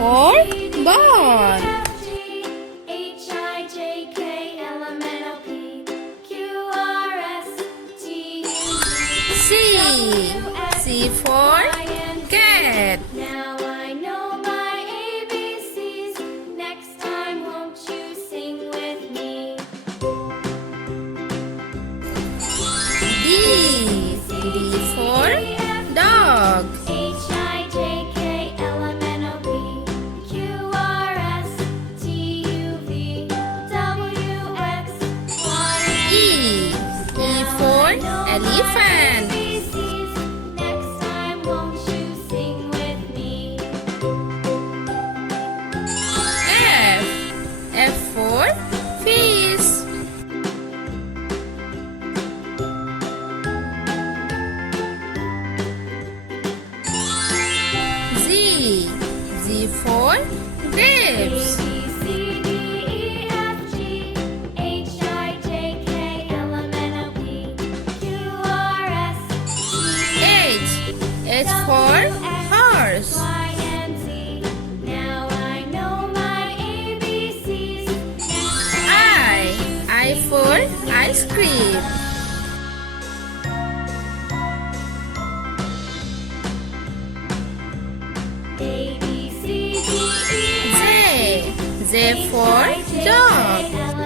for ball. C for cat. Now I know my ABCs. Next time, won't you sing with me? D for dog. E for elephant. Next time, won't you sing with me? F for fish. Z for grapes. H for horse. I for ice cream. J for dog.